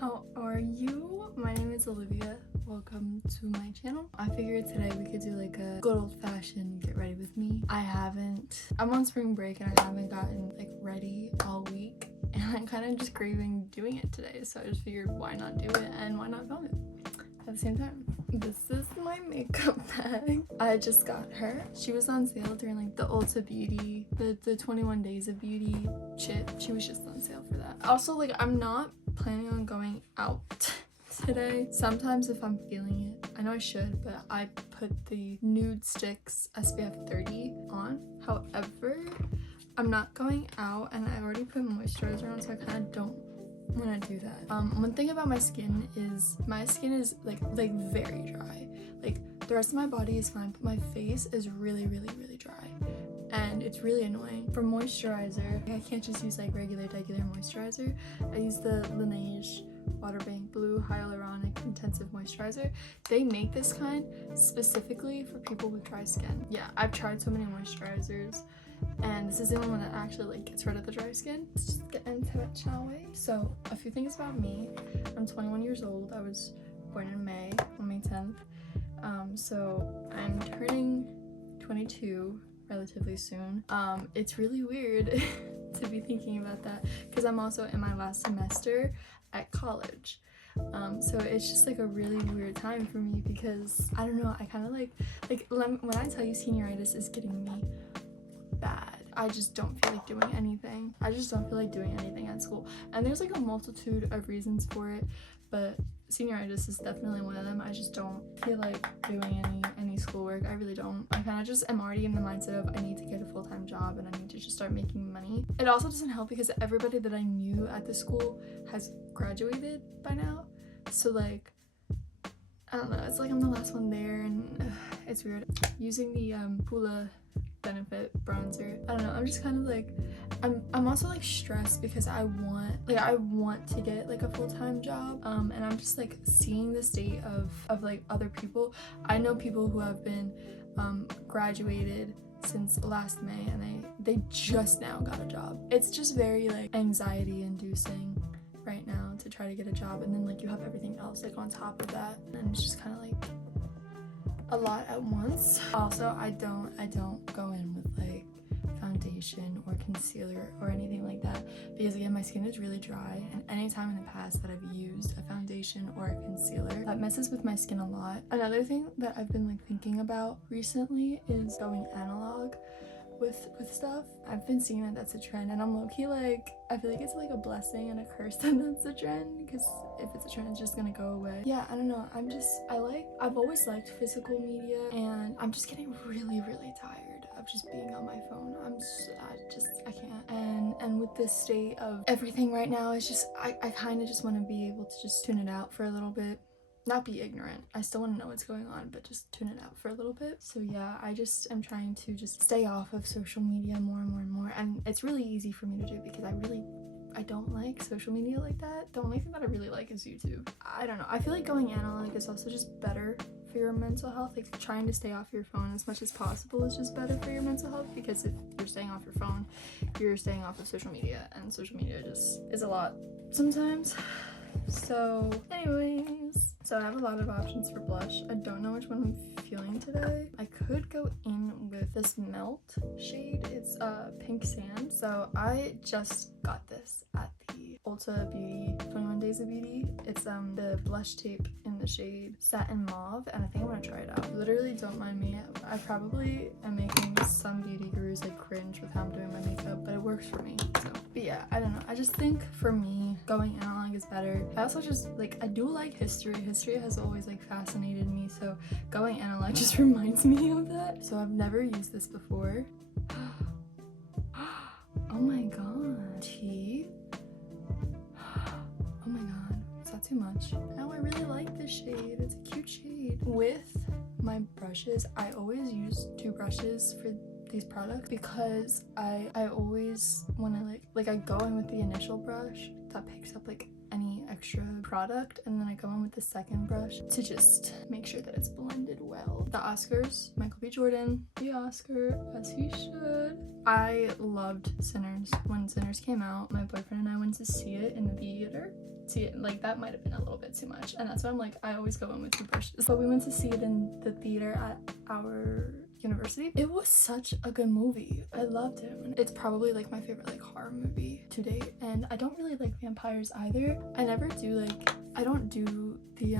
how are you? My name is Olivia. Welcome to my channel. I figured today we could do like a good old-fashioned get ready with me. I'm on spring break and I haven't gotten like ready all week, and I'm kind of just craving doing it today, so I just figured why not do it and why not film it at the same time. This is my makeup bag. I just got her. She was on sale during like the Ulta Beauty, the 21 Days of Beauty chip. She was just on sale for that. Also, like, I'm not planning on going out today. Sometimes if I'm feeling it, I know I should, but I put the Nude Sticks SPF 30 on. However, I'm not going out and I already put moisturizer on, so I kind of don't want to do that. One thing about my skin is like very dry. Like, the rest of my body is fine, but my face is really dry, and it's really annoying. For moisturizer, I can't just use like regular moisturizer. I use the Laneige Water Bank Blue Hyaluronic Intensive Moisturizer. They make this kind specifically for people with dry skin. Yeah, I've tried so many moisturizers, and this is the only one that actually like gets rid of the dry skin. Let's just get into it, shall we? So, a few things about me. I'm 21 years old. I was born in May, on May 10th. So I'm turning 22 relatively soon. It's really weird to be thinking about that because I'm also in my last semester at college. So it's just like a really weird time for me because I don't know, I kind of like when I tell you senioritis is getting me bad, I just don't feel like doing anything. I just don't feel like doing anything at school, and there's like a multitude of reasons for it, but senioritis is definitely one of them. I just don't feel like doing any schoolwork. I really don't. I kind of just am already in the mindset of I need to get a full-time job and I need to just start making money. It also doesn't help because everybody that I knew at the school has graduated by now, so like, I don't know, it's like I'm the last one there, and it's weird. Using the Pula Benefit bronzer, I don't know, I'm just kind of like, I'm also like stressed because I want to get like a full-time job, and I'm just like seeing the state of like other people. I know people who have been graduated since last May and they just now got a job. It's just very like anxiety inducing right now to try to get a job, and then like you have everything else like on top of that, and it's just kind of like a lot at once. Also, I don't go in with like foundation or concealer or anything like that because again, my skin is really dry, and anytime in the past that I've used a foundation or a concealer, that messes with my skin a lot. Another thing that I've been like thinking about recently is going analog with stuff. I've been seeing that that's a trend, and I'm low-key like, I feel like it's like a blessing and a curse that that's a trend, because if it's a trend, it's just gonna go away. Yeah, I don't know, I've always liked physical media, and I'm just getting really tired of just being on my phone. I can't. And with this state of everything right now, it's just, I kind of just want to be able to just tune it out for a little bit. Not be ignorant. I still want to know what's going on, but just tune it out for a little bit. So yeah, I just am trying to just stay off of social media more and more. And it's really easy for me to do because I don't like social media like that. The only thing that I really like is YouTube. I don't know. I feel like going analog is also just better for your mental health. Like, trying to stay off your phone as much as possible is just better for your mental health, because if you're staying off your phone, you're staying off of social media, and social media just is a lot sometimes. So anyways, so I have a lot of options for blush. I don't know which one I'm feeling today. I could go in with this Melt shade. It's Pink Sand. So I just got this at the Ulta Beauty 21 Days of Beauty. It's the blush tape in the shade Satin Mauve, and I think I'm gonna try it out. Literally, don't mind me. I probably am making some beauty gurus like cringe with how I'm doing my makeup, but it works for me. So, but yeah, I don't know. I just think for me, going analog is better. I also just like, I do like history. History has always like fascinated me, so going analog just reminds me of that. So I've never used this before. Oh my god. Tea. Oh my god. Is that too much? No, I really like this shade. It's a cute shade. With my brushes, I always use two brushes for these products because I always want to like I go in with the initial brush that picks up like any extra product, and then I go in with the second brush to just make sure that it's blended well. The Oscars, Michael B. Jordan, the Oscar, as he should. I loved Sinners. When Sinners came out, my boyfriend and I went to see it in the theater see it, and like that might have been a little bit too much, and that's why I'm like, I always go in with 2 brushes. But we went to see it in the theater at our university. It was such a good movie. I loved it. It's probably like my favorite like horror movie to date, and I don't really like vampires either. I never do like, I don't do the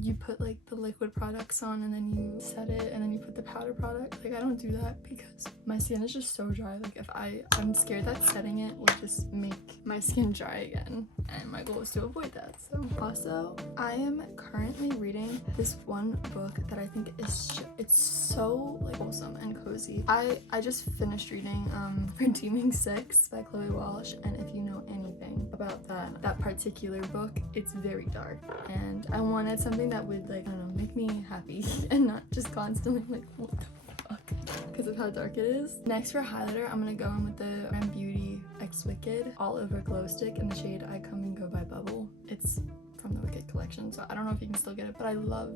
you put like the liquid products on and then you set it and then you put the powder product. Like I don't do that because my skin is just so dry. Like if I'm scared that setting it will just make my skin dry again, and my goal is to avoid that. So also I am currently reading this one book that I think is it's so like wholesome and cozy. I just finished reading Redeeming 6 by Chloe Walsh, and if you know anything about that particular book, it's very dark, and I wanted something that would like, I don't know, make me happy and not just constantly like, what the fuck, because of how dark it is. Next for highlighter, I'm gonna go in with the Beauty X Wicked All Over Glow Stick in the shade I Come and Go by Bubble. It's from the Wicked collection, so I don't know if you can still get it, but I love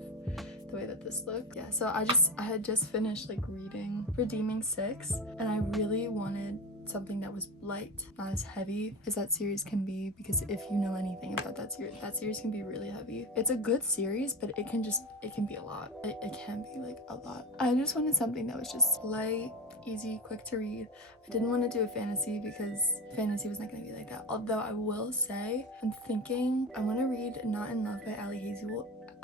the way that this looks. Yeah, so I had just finished like reading Redeeming 6, and I really wanted something that was light, not as heavy as that series can be, because if you know anything about that series can be really heavy. It's a good series, but it can be a lot. It can be like a lot. I just wanted something that was just light, easy, quick to read. I didn't want to do a fantasy because fantasy was not going to be like that. Although I will say, I'm thinking I want to read Not in Love by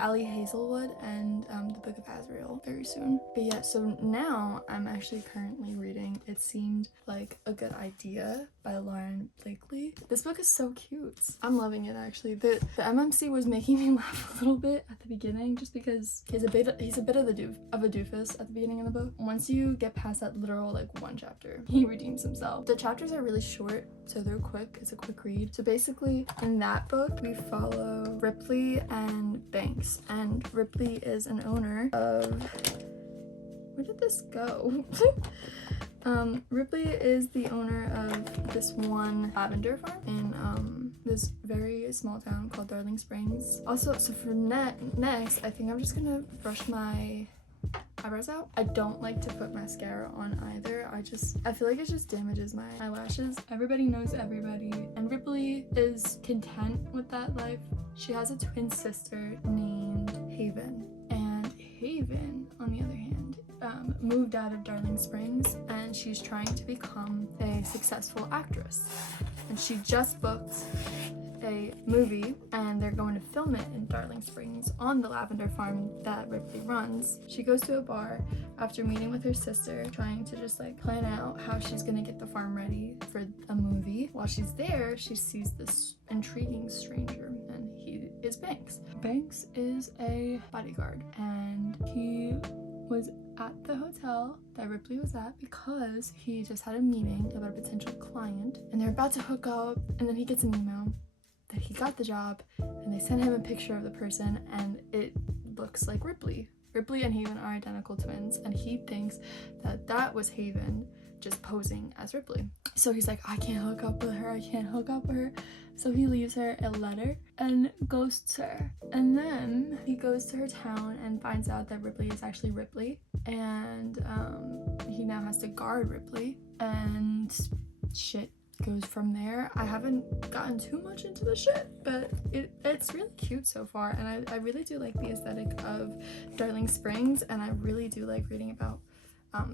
Ali Hazelwood and the Book of Azrael very soon. But yeah, so now I'm actually currently reading It Seemed Like a Good Idea by Lauren Blakely. This book is so cute. I'm loving it actually. The MMC was making me laugh a little bit at the beginning just because he's a bit of a doofus at the beginning of the book. Once you get past that literal like 1 chapter, he redeems himself. The chapters are really short, so they're quick. It's a quick read. So basically in that book we follow Ripley and Banks, and Ripley is an owner of, where did this go? Ripley is the owner of this one lavender farm in this very small town called Darling Springs. Also, so for next, I think I'm just gonna brush my eyebrows out. I don't like to put mascara on either. I feel like it just damages my eyelashes. Everybody knows everybody, and Ripley is content with that life. She has a twin sister named Haven, and Haven, on the other hand, moved out of Darling Springs, and she's trying to become a successful actress. And she just booked a movie, and they're going to film it in Darling Springs on the lavender farm that Ripley runs. She goes to a bar after meeting with her sister, trying to just like plan out how she's gonna get the farm ready for a movie. While she's there, she sees this intriguing stranger, and he is Banks. Banks is a bodyguard, and he was at the hotel that Ripley was at because he just had a meeting about a potential client, and they're about to hook up, and then he gets an email that he got the job, and they sent him a picture of the person, and it looks like Ripley. Ripley and Haven are identical twins, and he thinks that was Haven just posing as Ripley. So he's like, I can't hook up with her. So he leaves her a letter and ghosts her. And then he goes to her town and finds out that Ripley is actually Ripley, and he now has to guard Ripley, and shit goes from there. I haven't gotten too much into the shit, but it's really cute so far, and I really do like the aesthetic of Darling Springs, and I really do like reading about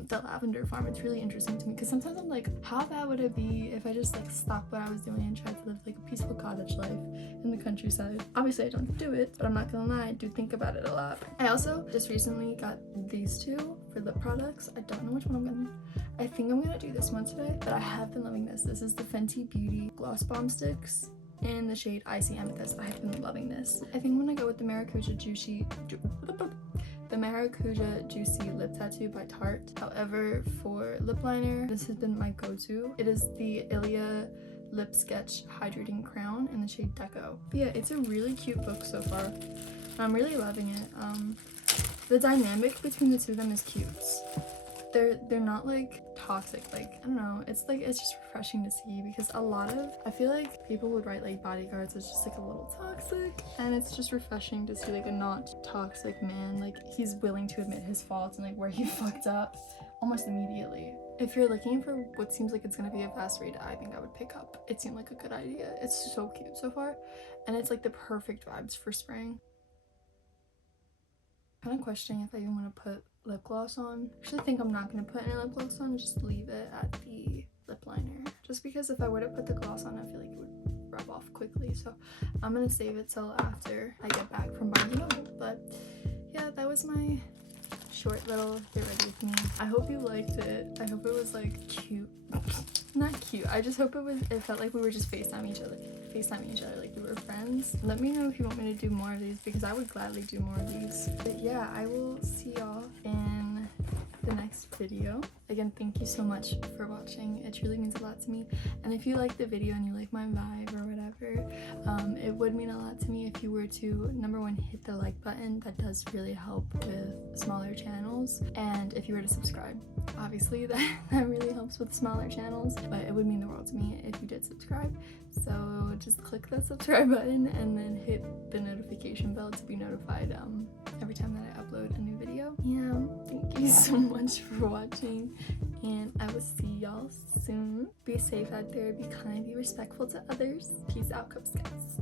the lavender farm. It's really interesting to me because sometimes I'm like, how bad would it be if I just like stopped what I was doing and tried to live like a peaceful cottage life in the countryside? Obviously I don't do it, but I'm not gonna lie, I do think about it a lot. I also just recently got these 2 for lip products. I don't know which one I think I'm gonna do this one today, but I have been loving this. This is the Fenty Beauty Gloss Bomb Sticks in the shade Icy Amethyst. I have been loving this. I think I'm gonna go with the Maracuja Juicy Lip Tattoo by Tarte. However, for lip liner, this has been my go-to. It is the Ilia Lip Sketch Hydrating Crown in the shade Deco. But yeah, it's a really cute book so far. I'm really loving it. The dynamic between the 2 of them is cute. They're not like toxic, like I don't know, it's just refreshing to see, because I feel like people would write like bodyguards as just like a little toxic, and it's just refreshing to see like a not toxic man, like he's willing to admit his faults and like where he fucked up almost immediately. If you're looking for what seems like it's gonna be a fast read, I think I would pick up. It seemed like a good idea. It's so cute so far, and it's like the perfect vibes for spring. Kind of questioning if I even want to put lip gloss on. I actually think I'm not going to put any lip gloss on, just leave it at the lip liner. Just because if I were to put the gloss on, I feel like it would rub off quickly. So I'm going to save it till after I get back from Barnes & Noble. But yeah, that was my short little get ready with me. I hope you liked it. I hope it was like cute. Not cute. I just hope it felt like we were just FaceTiming each other like we were friends. Let me know if you want me to do more of these, because I would gladly do more of these. But yeah, I will see y'all in the next video. Again, thank you so much for watching. It truly means a lot to me. And if you like the video and you like my vibe or whatever, it would mean a lot to me if you were to, number one, hit the like button. That does really help with smaller channels. And if you were to subscribe, obviously that really helps with smaller channels, but it would mean the world to me if you did subscribe. So just click that subscribe button and then hit the notification bell to be notified every time that I upload a new video. Yeah, thank you so much for watching, and I will see y'all soon. Be safe out there, be kind, be respectful to others. Peace out, Cub Scouts.